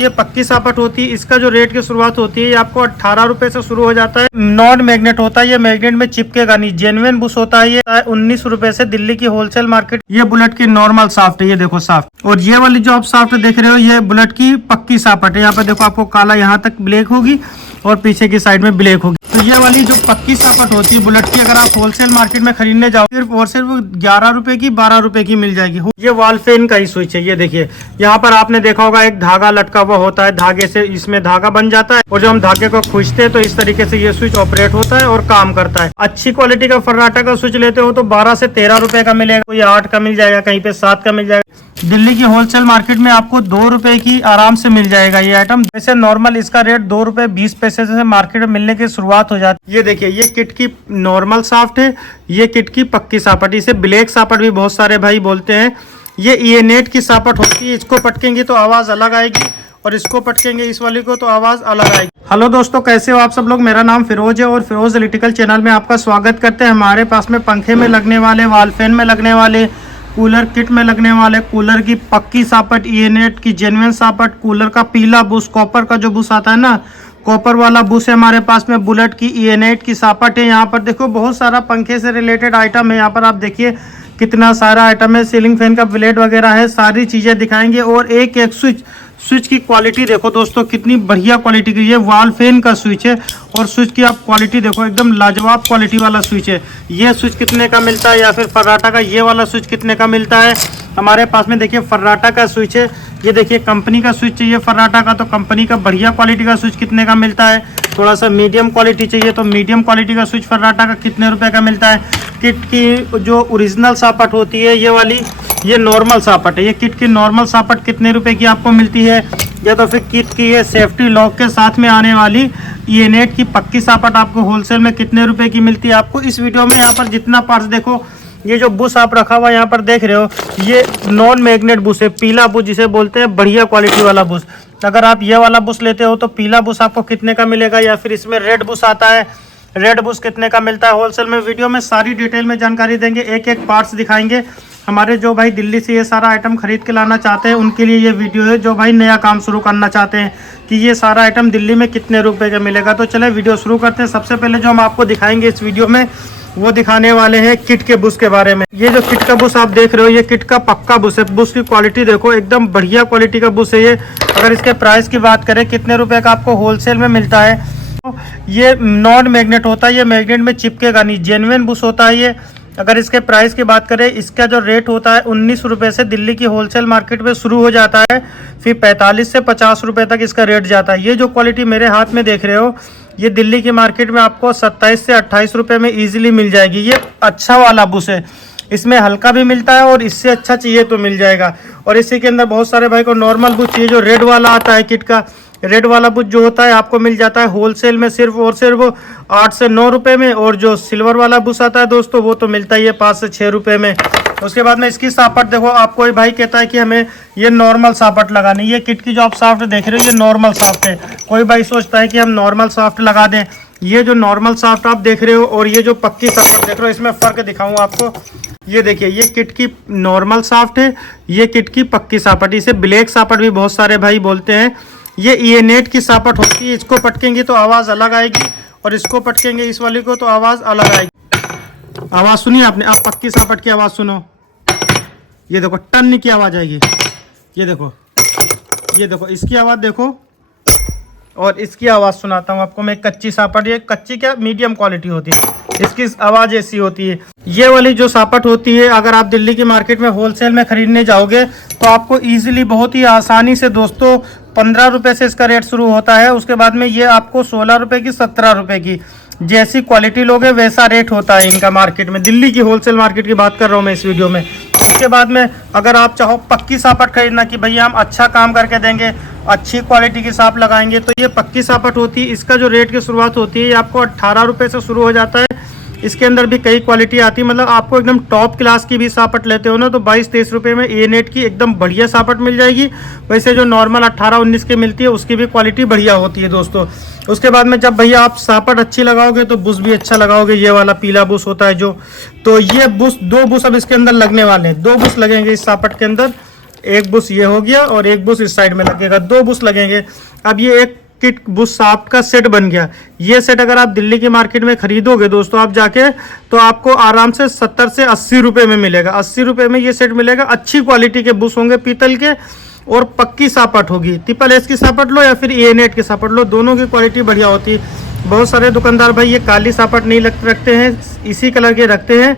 ये पक्की सापट होती है। इसका जो रेट की शुरुआत होती है ये आपको 18 रुपए से शुरू हो जाता है। नॉन मैग्नेट होता है, ये मैग्नेट में चिपकेगा नहीं, जेन्युइन बुश होता है। ये 19 रुपए से दिल्ली की होलसेल मार्केट। ये बुलेट की नॉर्मल साफ्ट है, ये देखो साफ्ट। और ये वाली जो आप साफ्ट देख रहे हो ये बुलेट की पक्की सापट है। यहाँ पर देखो आपको काला यहाँ तक ब्लैक होगी और पीछे की साइड में ब्लैक होगी। तो ये वाली जो पक्की सापट होती है बुलेट की, अगर आप होलसेल मार्केट में खरीदने जाओ सिर्फ और सिर्फ 11 रुपए की 12 रुपए की मिल जाएगी। ये वॉल फैन का ही स्विच है। ये देखिए यहाँ पर आपने देखा होगा एक धागा लटका हुआ होता है, धागे से इसमें धागा बन जाता है और जब हम धागे को खींचते हैं तो इस तरीके से ये स्विच ऑपरेट होता है और काम करता है। अच्छी क्वालिटी का फर्राटा का स्विच लेते हो तो 12 से 13 रुपए का मिलेगा, कोई 8 का मिल जाएगा, कहीं पे 7 का मिल जाएगा। दिल्ली की होलसेल मार्केट में आपको 2 रुपए की आराम से मिल जाएगा ये आइटम। वैसे नॉर्मल इसका रेट 2 रुपए 20 पैसे से मार्केट में मिलने की शुरुआत हो जाती है। ये देखिए ये किट की नॉर्मल साफ्ट है, ये किट की पक्की सापट। इसे ब्लैक सापट भी बहुत सारे भाई बोलते हैं। ये ईएनेट की सापट होती है, इसको पटकेंगे तो आवाज अलग आएगी और इसको पटकेंगे इस वाली को तो आवाज अलग आएगी। हेलो दोस्तों, कैसे हो आप सब लोग। मेरा नाम फिरोज है और फिरोज इलेक्ट्रिकल चैनल में आपका स्वागत करते हैं। हमारे पास में पंखे में लगने वाले, वॉल फैन में लगने वाले, कूलर किट में लगने वाले, कूलर की पक्की सापट, ईएनेट की जेन्युइन सापट, कूलर का पीला बुश, कॉपर का जो बुश आता है ना, कॉपर वाला बुश है हमारे पास में। बुलेट की ईएनेट की सापट है। यहाँ पर देखो बहुत सारा पंखे से रिलेटेड आइटम है। यहाँ पर आप देखिए कितना सारा आइटम है। सीलिंग फैन का ब्लेड वगैरह है, सारी चीजें दिखाएंगे। और एक एक स्विच की क्वालिटी देखो दोस्तों, कितनी बढ़िया क्वालिटी की। ये वॉल फैन का स्विच है और स्विच की आप क्वालिटी देखो, एकदम लाजवाब क्वालिटी वाला स्विच है। ये स्विच कितने का मिलता है, या फिर फर्राटा का ये वाला स्विच कितने का मिलता है। हमारे पास में देखिए फर्राटा का स्विच है। ये देखिए कंपनी का स्विच चाहिए फर्राटा का तो कंपनी का बढ़िया क्वालिटी का स्विच कितने का मिलता है। थोड़ा सा मीडियम क्वालिटी चाहिए तो मीडियम क्वालिटी का स्विच फर्राटा का कितने रुपए का मिलता है। किट की जो ओरिजिनल सापट होती है ये वाली, ये नॉर्मल सापट है। ये किट की नॉर्मल सापट कितने रुपए की आपको मिलती है। या तो फिर किट की ये सेफ्टी लॉक के साथ में आने वाली ईएनेट की पक्की सापट आपको होलसेल में कितने रुपए की मिलती है। आपको इस वीडियो में यहाँ पर जितना पार्ट्स देखो, ये जो बुश आप रखा हुआ यहाँ पर देख रहे हो, ये नॉन मैग्नेट बुश है, पीला बुश जिसे बोलते हैं, बढ़िया क्वालिटी वाला बुश। अगर आप ये वाला बुश लेते हो तो पीला बुश आपको कितने का मिलेगा, या फिर इसमें रेड बुश आता है, रेड बुश कितने का मिलता है होलसेल में। वीडियो में सारी डिटेल में जानकारी देंगे, एक एक पार्ट्स दिखाएंगे। हमारे जो भाई दिल्ली से ये सारा आइटम खरीद के लाना चाहते हैं उनके लिए ये वीडियो है। जो भाई नया काम शुरू करना चाहते हैं कि ये सारा आइटम दिल्ली में कितने रुपए का मिलेगा, तो चले वीडियो शुरू करते हैं। सबसे पहले जो हम आपको दिखाएंगे इस वीडियो में वो दिखाने वाले हैं किट के बुश के बारे में। ये जो किट का बुश आप देख रहे हो ये किट का पक्का बुश है। बुश की क्वालिटी देखो, एकदम बढ़िया क्वालिटी का बुश है ये। अगर इसके प्राइस की बात करें कितने रुपए का आपको होलसेल में मिलता है, तो ये नॉन मैग्नेट होता है, ये मैग्नेट में चिपकेगा नहीं, जेन्युइन बुश होता है ये। अगर इसके प्राइस की बात करें, इसका जो रेट होता है 19 रुपए से दिल्ली की होलसेल मार्केट में शुरू हो जाता है, फिर 45 से 50 रुपए तक इसका रेट जाता है। ये जो क्वालिटी मेरे हाथ में देख रहे हो ये दिल्ली की मार्केट में आपको 27 से 28 रुपए में इजीली मिल जाएगी। ये अच्छा वाला बुश है, इसमें हल्का भी मिलता है और इससे अच्छा चाहिए तो मिल जाएगा। और इसी के अंदर बहुत सारे भाई को नॉर्मल बुश चाहिए, जो रेड वाला आता है किट का, रेड वाला बुश जो होता है आपको मिल जाता है होलसेल में सिर्फ और सिर्फ 8 से 9 रुपए में। और जो सिल्वर वाला बुश आता है दोस्तों वो तो मिलता ही है 5 से 6 रुपए में। उसके बाद में इसकी सापट देखो, आप कोई भाई कहता है कि हमें ये नॉर्मल सापट लगानी, ये किट की जो आप साफ्ट देख रहे हो ये नॉर्मल साफ्ट है। कोई भाई सोचता है कि हम नॉर्मल साफ्ट लगा दें, ये जो नॉर्मल साफ्ट आप देख रहे हो और ये जो पक्की साफ्ट देख रहे हो, इसमें फ़र्क दिखाऊँ आपको। ये देखिए ये किट की नॉर्मल साफ्ट है, ये किट की पक्की सापट। इसे ब्लैक सापट भी बहुत सारे भाई बोलते हैं। ये ईएनेट की सापट होती है, इसको पटकेंगे तो आवाज़ अलग आएगी और इसको पटकेंगे इस वाली को तो आवाज़ अलग आएगी। आवाज़ सुनिए आपने, आप पक्की सापट की आवाज़ सुनो, ये देखो टन की आवाज़ आएगी। ये देखो, ये देखो इसकी आवाज़ देखो, और इसकी आवाज़ सुनाता हूँ आपको मैं। कच्ची सापट, ये कच्ची क्या मीडियम क्वालिटी होती है, इसकी आवाज़ ऐसी होती है। ये वाली जो सापट होती है अगर आप दिल्ली की मार्केट में होलसेल में खरीदने जाओगे तो आपको ईजिली बहुत ही आसानी से दोस्तों 15 रुपये से इसका रेट शुरू होता है। उसके बाद में ये आपको 16 रुपये की, 17 रुपये की, जैसी क्वालिटी लोगे वैसा रेट होता है इनका मार्केट में। दिल्ली की होलसेल मार्केट की बात कर रहा हूँ मैं इस वीडियो में। उसके बाद में अगर आप चाहो पक्की सापट खरीदना कि भैया हम अच्छा काम करके देंगे, अच्छी क्वालिटी की साप लगाएंगे, तो ये पक्की सापट होती है। इसका जो रेट की शुरुआत होती है ये आपको 18 रुपये से शुरू हो जाता है। इसके अंदर भी कई क्वालिटी आती है, मतलब आपको एकदम टॉप क्लास की भी सापट लेते हो ना तो 22-23 रुपये में ईएनेट की एकदम बढ़िया सापट मिल जाएगी। वैसे जो नॉर्मल 18-19 की मिलती है उसकी भी क्वालिटी बढ़िया होती है दोस्तों। उसके बाद में जब भैया आप सापट अच्छी लगाओगे तो बुश भी अच्छा लगाओगे। ये वाला पीला बुश होता है जो, तो ये बुश, 2 बुश अब इसके अंदर लगने वाले हैं, 2 बुश लगेंगे इस सापट के अंदर। एक बुश ये हो गया और एक बुश इस साइड में लगेगा, 2 बुश लगेंगे। अब ये एक किट बुश शाफ्ट का सेट बन गया। ये सेट अगर आप दिल्ली की मार्केट में खरीदोगे दोस्तों आप जाके, तो आपको आराम से 70 से 80 रुपए में मिलेगा। 80 रुपए में ये सेट मिलेगा। अच्छी क्वालिटी के बुश होंगे पीतल के और पक्की सापट होगी। ट्रिपल एस की सापट लो या फिर A-नेट की सापट लो, दोनों की क्वालिटी बढ़िया होती है। बहुत सारे दुकानदार भाई ये काली सापट नहीं रखते हैं, इसी कलर के रखते हैं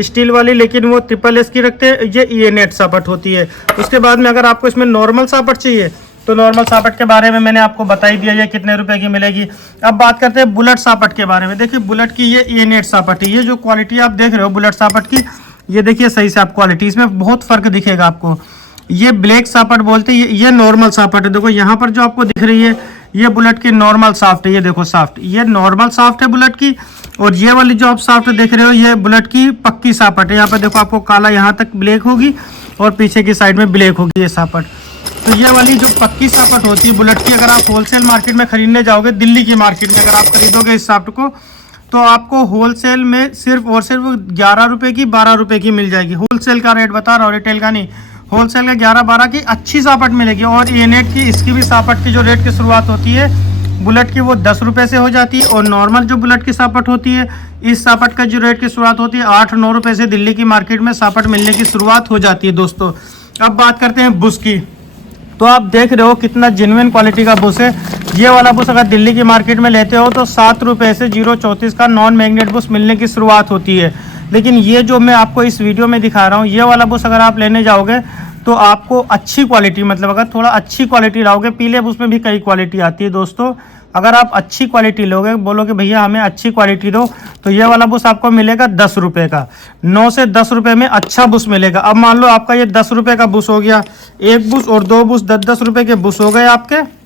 स्टील वाली, लेकिन वो ट्रिपल एस की रखते हैं। ये A-नेट सापट होती है। उसके बाद में अगर आपको इसमें नॉर्मल सापट चाहिए तो नॉर्मल सापट के बारे में मैंने आपको बता ही दिया, ये कितने रुपए की मिलेगी। अब बात करते हैं बुलेट सापट के बारे में। देखिए बुलेट की ये A-नेट सापट है। ये जो क्वालिटी आप देख रहे हो बुलेट सापट की, ये देखिए सही से आप क्वालिटी, इसमें बहुत फर्क दिखेगा आपको। ये ब्लैक सापट बोलते हैं, ये नॉर्मल सापट है। देखो यहाँ पर जो आपको दिख रही है ये बुलेट की नॉर्मल साफ्ट है। ये देखो साफ्ट, ये नॉर्मल साफ्ट है बुलेट की। और ये वाली जो आप साफ्ट देख रहे हो ये बुलेट की पक्की सापट है। यहाँ पर देखो आपको काला यहाँ तक ब्लैक होगी और पीछे की साइड में ब्लैक होगी ये सापट। तो ये वाली जो पक्की सापट होती है बुलेट की, अगर आप होलसेल मार्केट में खरीदने जाओगे, दिल्ली की मार्केट में अगर आप खरीदोगे इस साफ्ट को, तो आपको होलसेल में सिर्फ और सिर्फ 11 रुपये की 12 रुपये की मिल जाएगी। होलसेल का रेट बता रहा हूँ, रिटेल का नहीं। होलसेल का 11-12 की अच्छी सापट मिलेगी। और A-नेट की, इसकी भी सापट की जो रेट की शुरुआत होती है बुलेट की वो 10 रुपये से हो जाती है। और नॉर्मल जो बुलेट की सापट होती है, इस सापट का जो रेट की शुरुआत होती है 8-9 रुपये से दिल्ली की मार्केट में सापट मिलने की शुरुआत हो जाती है दोस्तों। अब बात करते हैं बुश की। तो आप देख रहे हो कितना जेन्युइन क्वालिटी का बुश है। ये वाला बुश अगर दिल्ली की मार्केट में लेते हो तो 7 रुपये से 0.34 का नॉन मैग्नेट बुश मिलने की शुरुआत होती है। लेकिन ये जो मैं आपको इस वीडियो में दिखा रहा हूँ, ये वाला बुश अगर आप लेने जाओगे तो आपको अच्छी क्वालिटी, मतलब अगर थोड़ा अच्छी क्वालिटी लाओगे, पीले बुश में भी कई क्वालिटी आती है दोस्तों। अगर आप अच्छी क्वालिटी लोगे, बोलोगे भैया हमें अच्छी क्वालिटी दो, तो ये वाला बुश आपको मिलेगा 10 रुपये का। 9 से 10 रुपये में अच्छा बुश मिलेगा। अब मान लो आपका ये 10 रुपये का बुश हो गया, एक बुश और 2 बुश 10-10 रुपये के बुश हो गए आपके।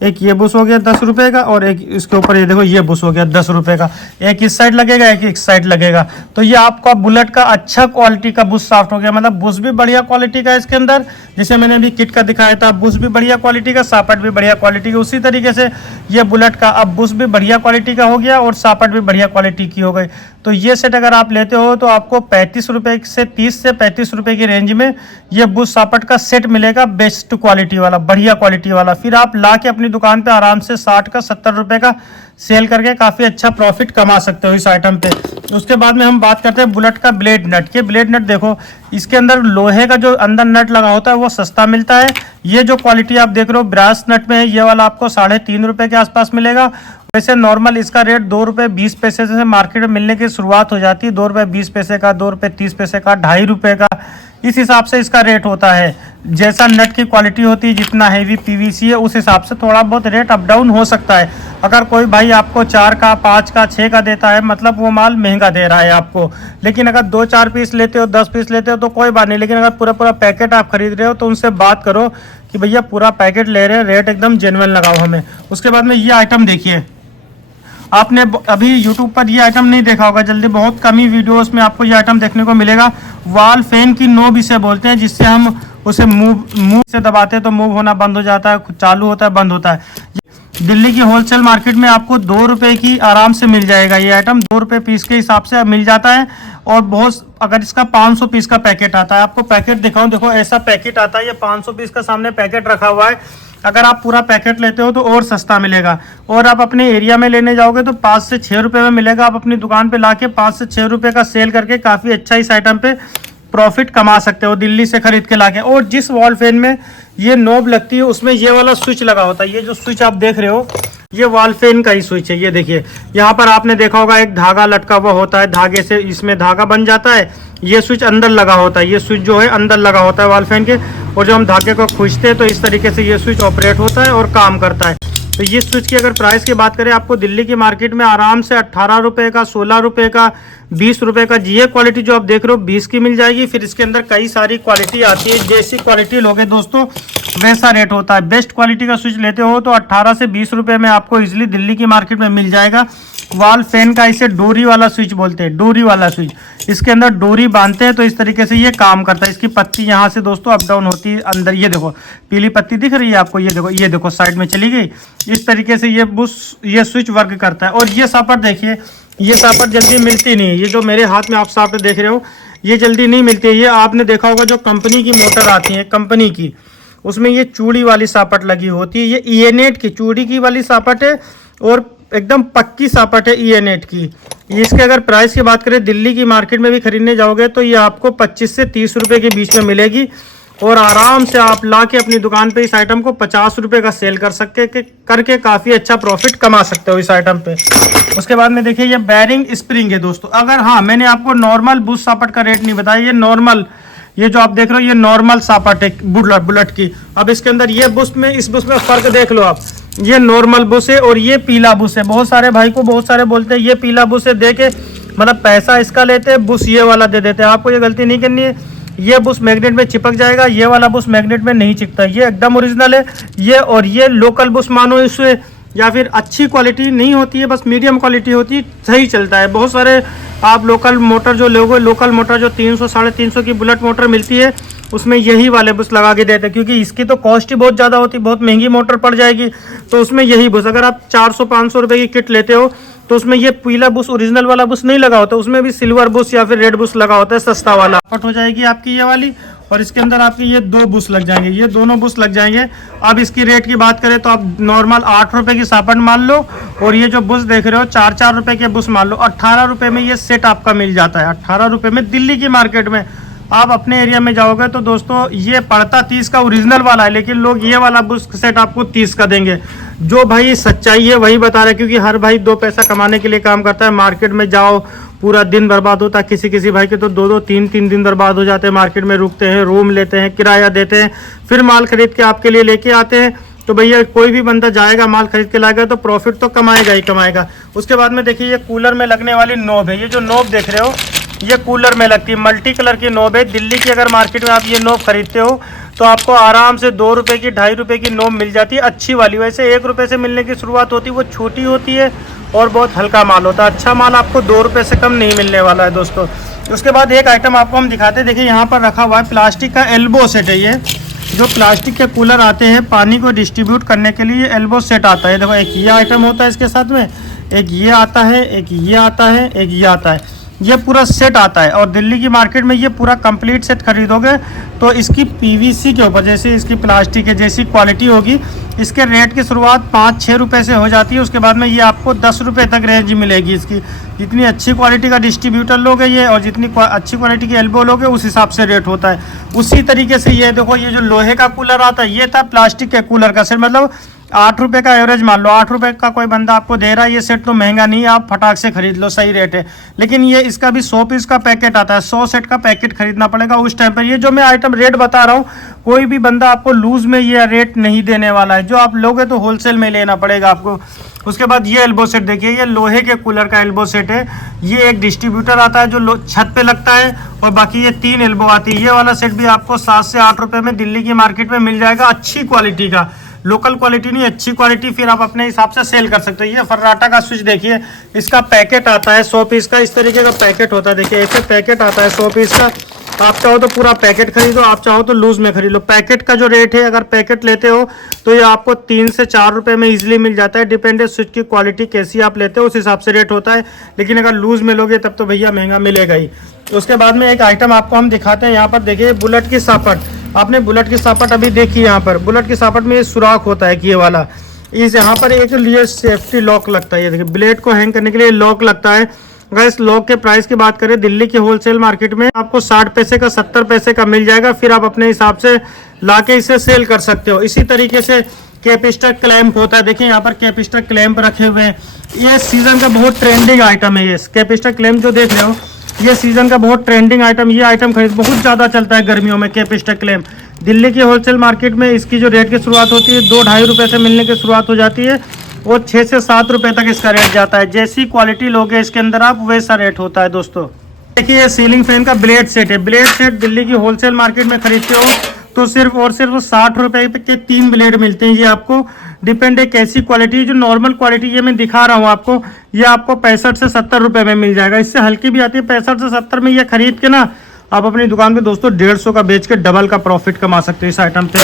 एक ये बुश हो गया 10 रुपये का और एक इसके ऊपर ये देखो ये बुश हो गया 10 रुपये का। एक इस साइड लगेगा, एक इस साइड लगेगा। तो ये आपका बुलेट का अच्छा क्वालिटी का बुश साफ्ट हो गया। मतलब बुश भी बढ़िया क्वालिटी का इसके अंदर, जैसे मैंने अभी किट का दिखाया था, बुश भी बढ़िया क्वालिटी का, सापट भी बढ़िया क्वालिटी का। उसी तरीके से ये बुलेट का अब बुश भी बढ़िया क्वालिटी का हो गया और सापट भी बढ़िया क्वालिटी की हो गई। तो ये सेट अगर आप लेते हो तो आपको 35 रुपये से 30 से 35 रुपये की रेंज में ये बुश सापट का सेट मिलेगा, बेस्ट क्वालिटी वाला, बढ़िया क्वालिटी वाला। फिर आप ला के अपनी दुकान पे आराम से 60 का 70 रुपये का सेल करके काफ़ी अच्छा प्रॉफिट कमा सकते हो इस आइटम पे। उसके बाद में हम बात करते हैं बुलेट का ब्लेड नट। ये ब्लेड नट देखो, इसके अंदर लोहे का जो अंदर नट लगा होता है वो सस्ता मिलता है। ये जो क्वालिटी आप देख रहे हो ब्रास नट में है, ये वाला आपको 3.5 रुपये के आसपास मिलेगा। वैसे नॉर्मल इसका रेट 2 रुपये 20 पैसे से मार्केट में मिलने की शुरुआत हो जाती है। 2 रुपये 20 पैसे का, 2 रुपये 30 पैसे का, 2.5 रुपये का, इस हिसाब से इसका रेट होता है। जैसा नट की क्वालिटी होती है, जितना हैवी PVC है, उस हिसाब से थोड़ा बहुत रेट अप डाउन हो सकता है। अगर कोई भाई आपको 4 का, 5 का, 6 का देता है, मतलब वो माल महंगा दे रहा है आपको। लेकिन अगर 2-4 पीस लेते हो, 10 पीस लेते हो तो कोई बात नहीं। लेकिन अगर पूरा पैकेट आप खरीद रहे हो तो उनसे बात करो कि भैया पूरा पैकेट ले रहे हैं, रेट एकदम जेन्युइन लगाओ हमें। उसके बाद में ये आइटम देखिए, आपने अभी YouTube पर ये आइटम नहीं देखा होगा, जल्दी बहुत कम ही वीडियोस में आपको ये आइटम देखने को मिलेगा। वॉल फैन की नोब इसे बोलते हैं, जिससे हम उसे मुंह से दबाते हैं तो मूव होना बंद हो जाता है, चालू होता है, बंद होता है। दिल्ली की होलसेल मार्केट में आपको 2 रुपये की आराम से मिल जाएगा। ये आइटम 2 रुपये पीस के हिसाब से मिल जाता है। और बहुत, अगर इसका 500 पीस का पैकेट आता है, आपको पैकेट दिखाऊं, देखो ऐसा पैकेट आता है। ये 500 पीस का सामने पैकेट रखा हुआ है। अगर आप पूरा पैकेट लेते हो तो और सस्ता मिलेगा। और आप अपने एरिया में लेने जाओगे तो 5 से 6 रुपये में मिलेगा। आप अपनी दुकान पे लाके 5 से 6 रुपये का सेल करके काफ़ी अच्छा इस आइटम पे प्रॉफिट कमा सकते हो, दिल्ली से खरीद के लाके। और जिस वॉल फैन में ये नोब लगती है उसमें ये वाला स्विच लगा होता है। ये जो स्विच आप देख रहे हो ये वॉल फैन का ही स्विच है। ये देखिए, यहाँ पर आपने देखा होगा एक धागा लटका हुआ होता है, धागे से इसमें धागा बन जाता है। ये स्विच अंदर लगा होता है, ये स्विच जो है अंदर लगा होता है वॉल फैन के। और जब हम धागे को खींचते हैं तो इस तरीके से ये स्विच ऑपरेट होता है और काम करता है। तो ये स्विच की अगर प्राइस की बात करें, आपको दिल्ली की मार्केट में आराम से 18 रुपये का, 16 रुपये का, 20 रुपये का, ये क्वालिटी जो आप देख रहे हो 20 की मिल जाएगी। फिर इसके अंदर कई सारी क्वालिटी आती है, जैसी क्वालिटी लोगे दोस्तों वैसा रेट होता है। बेस्ट क्वालिटी का स्विच लेते हो तो 18 से 20 रुपये में आपको इजीली दिल्ली की मार्केट में मिल जाएगा। वॉल फैन का इसे डोरी वाला स्विच बोलते हैं, डोरी वाला स्विच। इसके अंदर डोरी बांधते हैं तो इस तरीके से ये काम करता है। इसकी पत्ती यहाँ से दोस्तों अप डाउन होती है अंदर। ये देखो पीली पत्ती दिख रही है आपको, ये देखो साइड में चली गई। इस तरीके से ये स्विच वर्क करता है। और ये सापट देखिए, ये सापट जल्दी मिलती नहीं है। ये जो मेरे हाथ में आप सापट देख रहे हो, ये जल्दी नहीं मिलती है। ये आपने देखा होगा जो कंपनी की मोटर आती है कंपनी की, उसमें ये चूड़ी वाली सापट लगी होती है। ये ईएनेट की चूड़ी की वाली सापट है और एकदम पक्की सापट है ईएनेट की। इसके अगर प्राइस की बात करें दिल्ली की मार्केट में भी खरीदने जाओगे तो ये आपको 25 से 30 रुपये के बीच में मिलेगी और आराम से आप ला के अपनी दुकान पे इस आइटम को 50 रुपये का सेल कर सकते करके काफ़ी अच्छा प्रॉफिट कमा सकते हो इस आइटम पे। उसके बाद में देखिए ये बैरिंग स्प्रिंग है दोस्तों। अगर हाँ मैंने आपको नॉर्मल बुश सापट का रेट नहीं बताया, ये नॉर्मल, ये जो आप देख रहे हो ये नॉर्मल सापट है बुलेट की। अब इसके अंदर ये बुश में इस बुश में फर्क देख लो आप, ये नॉर्मल बुश है और ये पीला बुश है। बहुत सारे भाई को बहुत सारे बोलते हैं ये पीला बुश है, दे के मतलब पैसा इसका लेते हैं, बुश ये वाला दे देते हैं। आपको ये गलती नहीं करनी है, ये बुश मैग्नेट में चिपक जाएगा, ये वाला बुश मैग्नेट में नहीं चिपकता। ये एकदम ओरिजिनल है ये, और ये लोकल बुश मानो इससे या फिर अच्छी क्वालिटी नहीं होती है, बस मीडियम क्वालिटी होती है, सही चलता है। बहुत सारे आप लोकल मोटर जो लोगे, लोकल मोटर जो 300 350 की बुलेट मोटर मिलती है उसमें यही वाले बुश लगा के देते हैं, क्योंकि इसकी तो कॉस्ट ही बहुत ज़्यादा होती है, बहुत महंगी मोटर पड़ जाएगी। तो उसमें यही बुश, अगर आप 400-500 रुपये की किट लेते हो तो उसमें ये पीला बुश ओरिजिनल वाला बुश नहीं लगा होता, उसमें भी सिल्वर बुश या फिर रेड बुश लगा होता है सस्ता वाला। कट हो जाएगी आपकी ये वाली और इसके अंदर आपकी ये 2 बुश लग जाएंगे, ये दोनों बुश लग जाएंगे। अब इसकी रेट की बात करें तो आप नॉर्मल 8 रुपये की सापट मान लो और ये जो बुश देख रहे हो 4-4 रुपये के बुश मान लो। 18 रुपये में ये सेट आपका मिल जाता है। 18 रुपये में दिल्ली की मार्केट में आप अपने एरिया में जाओगे तो दोस्तों ये पड़ता 30 का ओरिजिनल वाला है, लेकिन लोग ये वाला बुश सेट आपको 30 का देंगे। जो भाई सच्चाई है वही बता रहा है, क्योंकि हर भाई 2 पैसा कमाने के लिए काम करता है। मार्केट में जाओ पूरा दिन बर्बाद होता है, किसी भाई के तो 2-2 3-3 दिन बर्बाद हो जाते हैं। मार्केट में रुकते हैं, रूम लेते हैं, किराया देते हैं, फिर माल खरीद के आपके लिए लेके आते हैं। तो भैया कोई भी बंदा जाएगा माल खरीद के लाएगा तो प्रॉफिट तो कमाएगा ही कमाएगा। उसके बाद में देखिए ये कूलर में लगने वाली नोब है। ये जो नोब देख रहे हो ये कूलर में लगती है, मल्टी कलर की नोब है। दिल्ली की अगर मार्केट में आप ये नोब खरीदते हो तो आपको आराम से 2 रुपये की 2.5 रुपये की नोब मिल जाती है अच्छी वाली। वैसे 1 रुपये से मिलने की शुरुआत होती है, वो छोटी होती है और बहुत हल्का माल होता है। अच्छा माल आपको 2 रुपये से कम नहीं मिलने वाला है दोस्तों। उसके बाद एक आइटम आपको हम दिखाते हैं, देखिए यहाँ पर रखा हुआ है प्लास्टिक का एल्बो सेट है। ये जो प्लास्टिक के कूलर आते हैं पानी को डिस्ट्रीब्यूट करने के लिए एल्बो सेट आता है। देखो एक ये आइटम होता है इसके साथ में, एक ये आता है, एक ये आता है, एक ये आता है, ये पूरा सेट आता है। और दिल्ली की मार्केट में ये पूरा कंप्लीट सेट खरीदोगे तो इसकी पीवीसी के ऊपर जैसे इसकी प्लास्टिक है जैसी क्वालिटी होगी, इसके रेट की शुरुआत 5-6 रुपये से हो जाती है। उसके बाद में ये आपको 10 रुपये तक रेंज मिलेगी इसकी। जितनी अच्छी क्वालिटी का डिस्ट्रीब्यूटर लोगे ये और जितनी अच्छी क्वालिटी की एल्बो लोगे उस हिसाब से रेट होता है। उसी तरीके से ये देखो ये जो लोहे का कूलर आता है ये था प्लास्टिक के कूलर का सेट, मतलब 8 रुपये का एवरेज मान लो। 8 रुपये का कोई बंदा आपको दे रहा है, ये सेट तो महंगा नहीं है, आप फटाक से खरीद लो, सही रेट है। लेकिन ये इसका भी 100 पीस का पैकेट आता है, 100 सेट का पैकेट खरीदना पड़ेगा उस टाइम पर। ये जो मैं आइटम रेट बता रहा हूँ कोई भी बंदा आपको लूज में ये रेट नहीं देने वाला है, जो आप लोगे तो होलसेल में लेना पड़ेगा आपको। उसके बाद ये एल्बो सेट देखिए, ये लोहे के कूलर का एल्बो सेट है। ये एक डिस्ट्रीब्यूटर आता है जो छत पे लगता है और बाकी ये 3 एल्बो आती है। ये वाला सेट भी आपको 7 से 8 रुपये में दिल्ली की मार्केट में मिल जाएगा, अच्छी क्वालिटी का, लोकल क्वालिटी नहीं अच्छी क्वालिटी, फिर आप अपने हिसाब से सेल कर सकते हो। ये फर्राटा का स्विच देखिए, इसका पैकेट आता है 100 पीस का, इस तरीके का पैकेट होता है। देखिए ऐसे पैकेट आता है 100 पीस का। आप चाहो तो पूरा पैकेट खरीदो, आप चाहो तो लूज में खरीद लो। पैकेट का जो रेट है अगर पैकेट लेते हो तो ये आपको 3 से 4 रुपये में इजीली मिल जाता है। डिपेंड है स्विच की क्वालिटी कैसी आप लेते हो उस हिसाब से रेट होता है, लेकिन अगर लूज में लोगे तब तो भैया महंगा मिलेगा ही। उसके बाद में एक आइटम आपको हम दिखाते हैं, यहाँ पर देखिए बुलेट की सापट। आपने बुलेट की सापट अभी देखी, यहाँ पर बुलेट की सापट में ये सुराख होता है कि ये वाला, इस यहाँ पर एक लिए सेफ्टी लॉक लगता है। ये देखिए ब्लेड को हैंग करने के लिए लॉक लगता है। अगर इस लॉक के प्राइस की बात करें दिल्ली की होलसेल मार्केट में आपको 60 पैसे का 70 पैसे का मिल जाएगा, फिर आप अपने हिसाब से लाके इसे सेल कर सकते हो। इसी तरीके से कैपिस्टर क्लैंप होता है, देखिए यहाँ पर कैपिस्टर क्लैंप रखे हुए हैं। ये सीजन का बहुत ट्रेंडिंग आइटम है। ये कैपिस्टर क्लैंप जो देख रहे हो ये सीजन का बहुत ट्रेंडिंग आइटम, ये आइटम खरीद बहुत ज़्यादा चलता है गर्मियों में। कैपिस्टर क्लैंप दिल्ली की होलसेल मार्केट में इसकी जो रेट की शुरुआत होती है 2-2.5 रुपये से मिलने की शुरुआत हो जाती है और 6 से 7 रुपये तक इसका रेट जाता है। जैसी क्वालिटी लोगे इसके अंदर आप वैसा रेट होता है दोस्तों। देखिए ये सीलिंग फैन का ब्लेड सेट है। ब्लेड सेट दिल्ली की होलसेल मार्केट में खरीदते हो तो सिर्फ और सिर्फ 60 रुपये के 3 ब्लेड मिलते हैं। ये आपको डिपेंड है कैसी क्वालिटी, जो नॉर्मल क्वालिटी ये मैं दिखा रहा हूँ आपको, ये आपको 65 से 70 रुपये में मिल जाएगा। इससे हल्की भी आती है, 65 से 70 में ये खरीद के ना आप अपनी दुकान पे दोस्तों 150 का बेच के डबल का प्रॉफिट कमा सकते हो इस आइटम पे।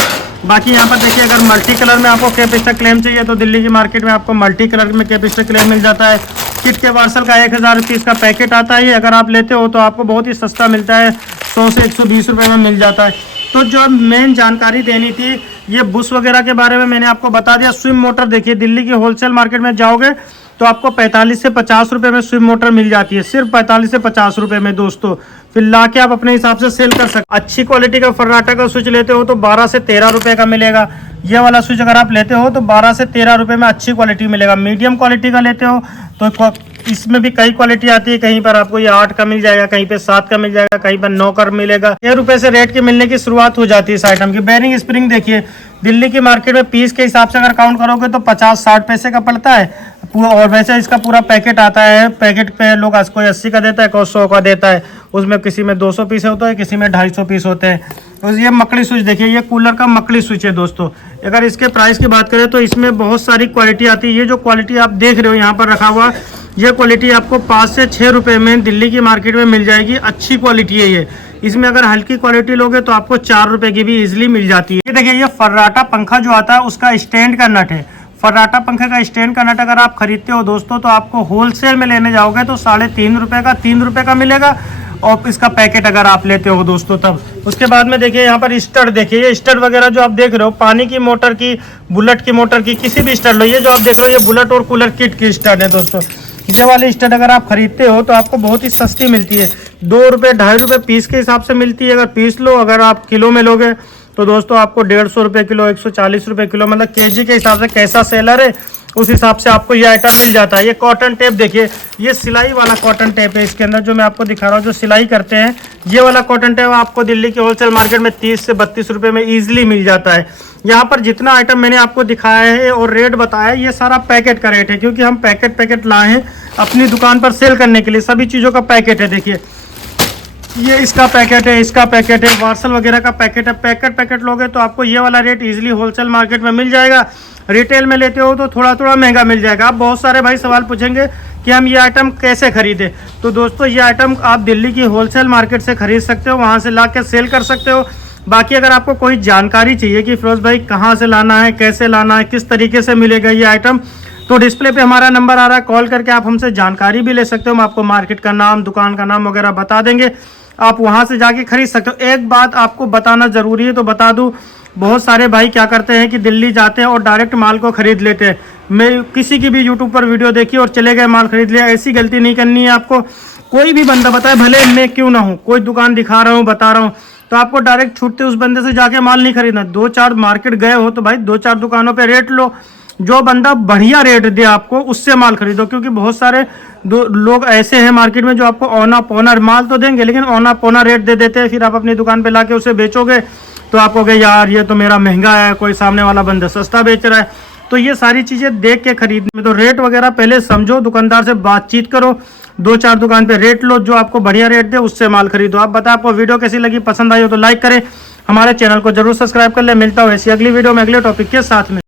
बाकी यहाँ पर देखिए अगर मल्टी कलर में आपको कैपिस्टर क्लैंप चाहिए तो दिल्ली की मार्केट में आपको मल्टी कलर में कैपिस्टर क्लैंप मिल जाता है। किट के पार्सल का 1000 रुपीज़ का पैकेट आता है। अगर आप लेते हो तो आपको बहुत ही सस्ता मिलता है, 100 से 120 रुपये में मिल जाता है। तो जो मेन जानकारी देनी थी ये बुश वगैरह के बारे में मैंने आपको बता दिया। स्विम मोटर देखिए, दिल्ली की होलसेल मार्केट में जाओगे तो आपको 45 से 50 रुपये में स्विम मोटर मिल जाती है, सिर्फ 45 से 50 रुपये में दोस्तों। फिर ला के आप अपने हिसाब से सेल कर सकते। अच्छी क्वालिटी का फर्राटा का स्विच लेते हो तो 12 से 13 रुपये का मिलेगा। ये वाला स्विच अगर आप लेते हो तो 12 से 13 रुपये में अच्छी क्वालिटी मिलेगा। मीडियम क्वालिटी का लेते हो तो इसमें भी कई क्वालिटी आती है, कहीं पर आपको ये 8 का मिल जाएगा, कहीं पे 7 का मिल जाएगा, कहीं पर 9 का मिलेगा। 6 रुपये से रेट के मिलने की शुरुआत हो जाती है इस आइटम की। बेरिंग स्प्रिंग देखिए, दिल्ली की मार्केट में पीस के हिसाब से अगर काउंट करोगे तो 50-60 पैसे का पड़ता है, और वैसे इसका पूरा पैकेट आता है। पैकेट पे लोग कोई 80 का देता है, कोई 100 का देता है। उसमें किसी में 200 पीस होता है, किसी में 250 पीस होते हैं। और ये मकड़ी स्विच देखिए, ये कूलर का मकड़ी स्विच है दोस्तों। अगर इसके प्राइस की बात करें तो इसमें बहुत सारी क्वालिटी आती है। ये जो क्वालिटी आप देख रहे हो यहाँ पर रखा हुआ, ये क्वालिटी आपको 5 से 6 रुपये में दिल्ली की मार्केट में मिल जाएगी। अच्छी क्वालिटी है ये। इसमें अगर हल्की क्वालिटी लोगे तो आपको 4 रुपये की भी इजीली मिल जाती है। ये देखिए, ये फर्राटा पंखा जो आता है उसका स्टैंड का नट है। फर्राटा पंखे का स्टैंड का नट अगर आप खरीदते हो दोस्तों तो आपको होलसेल में लेने जाओगे तो 3.5 रुपये का 3 रुपये का मिलेगा। और इसका पैकेट अगर आप लेते हो दोस्तों तब। उसके बाद में देखिए यहाँ पर स्टड देखिए, ये स्टड वगैरह जो आप देख रहे हो, पानी की मोटर की, बुलेट की मोटर की, किसी भी स्टड लो। ये जो आप देख रहे हो ये बुलेट और कूलर किट की स्टड है दोस्तों। ये वाली स्टड अगर आप खरीदते हो तो आपको बहुत ही सस्ती मिलती है, 2 रुपये 2.5 रुपये पीस के हिसाब से मिलती है। अगर पीस लो, अगर आप किलो में लोगे तो दोस्तों आपको 150 रुपये किलो, 140 रुपये किलो, मतलब केजी के हिसाब से कैसा सेलर है उस हिसाब से आपको ये आइटम मिल जाता है। ये कॉटन टेप देखिए, ये सिलाई वाला कॉटन टेप है। इसके अंदर जो मैं आपको दिखा रहा हूँ, जो सिलाई करते हैं, ये वाला कॉटन टेप आपको दिल्ली के होलसेल मार्केट में 30 से 32 रुपये में ईजिली मिल जाता है। यहाँ पर जितना आइटम मैंने आपको दिखाया है और रेट बताया है, ये सारा पैकेट का रेट है, क्योंकि हम पैकेट लाए हैं अपनी दुकान पर सेल करने के लिए। सभी चीज़ों का पैकेट है। देखिए, ये इसका पैकेट है, इसका पैकेट है, पार्सल वगैरह का पैकेट है। पैकेट लोगे तो आपको ये वाला रेट इजीली होलसेल मार्केट में मिल जाएगा। रिटेल में लेते हो तो थोड़ा महंगा मिल जाएगा। आप बहुत सारे भाई सवाल पूछेंगे कि हम ये आइटम कैसे खरीदें, तो दोस्तों ये आइटम आप दिल्ली की होलसेल मार्केट से खरीद सकते हो, वहाँ से ला के सेल कर सकते हो। बाकी अगर आपको कोई जानकारी चाहिए कि फिरोज भाई कहाँ से लाना है, कैसे लाना है, किस तरीके से मिलेगा ये आइटम, तो डिस्प्ले पे हमारा नंबर आ रहा है, कॉल करके आप हमसे जानकारी भी ले सकते हो। हम आपको मार्केट का नाम, दुकान का नाम वगैरह बता देंगे, आप वहां से जाके खरीद सकते हो। एक बात आपको बताना जरूरी है तो बता दूं, बहुत सारे भाई क्या करते हैं कि दिल्ली जाते हैं और डायरेक्ट माल को खरीद लेते हैं। मैं किसी की भी यूट्यूब पर वीडियो देखी और चले गए, माल खरीद लिया। ऐसी गलती नहीं करनी है आपको। कोई भी बंदा बताए, भले मैं क्यों ना हूँ, कोई दुकान दिखा रहा हूँ, बता रहा हूँ, तो आपको डायरेक्ट छूटते उस बंदे से जाके माल नहीं खरीदना। 2-4 मार्केट गए हो तो भाई 2-4 दुकानों पे रेट लो, जो बंदा बढ़िया रेट दे आपको उससे माल खरीदो। क्योंकि बहुत सारे लोग ऐसे हैं मार्केट में जो आपको औना पौना माल तो देंगे, लेकिन औना पौना रेट दे देते हैं। फिर आप अपनी दुकान पे लाके उसे बेचोगे तो आप कहोगे यार ये तो मेरा महंगा है, कोई सामने वाला बंदा सस्ता बेच रहा है। तो ये सारी चीज़ें देख के खरीदने में तो रेट वगैरह पहले समझो, दुकानदार से बातचीत करो, 2-4 दुकान पे रेट लो, जो आपको बढ़िया रेट दे उससे माल खरीदो। आप बताओ आपको वीडियो कैसी लगी, पसंद आई हो तो लाइक करें, हमारे चैनल को जरूर सब्सक्राइब कर ले। मिलता हूँ ऐसी अगली वीडियो में अगले टॉपिक के साथ में।